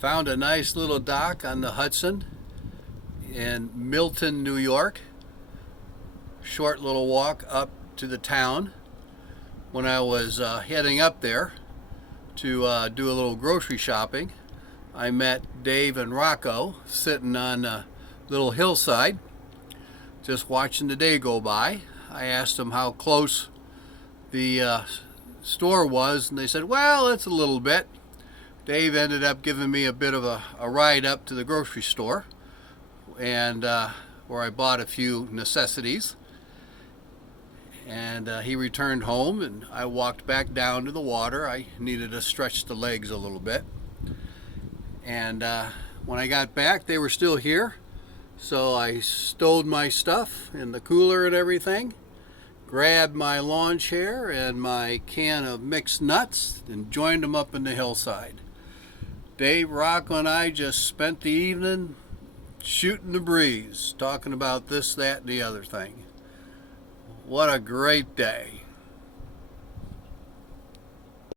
Found a nice little dock on the Hudson in Milton, New York. Short little walk up to the town. When I was heading up there to do a little grocery shopping, I met Dave and Rocco sitting on a little hillside just watching the day go by. I asked them how close the store was, and they said, well, it's a little bit. Dave ended up giving me a bit of a ride up to the grocery store, and where I bought a few necessities. And he returned home, and I walked back down to the water. I needed to stretch the legs a little bit. And when I got back, they were still here. So I stowed my stuff in the cooler and everything, grabbed my lawn chair and my can of mixed nuts, and joined them up in the hillside. Dave, Rocco, and I just spent the evening shooting the breeze, talking about this, that, and the other thing. What a great day.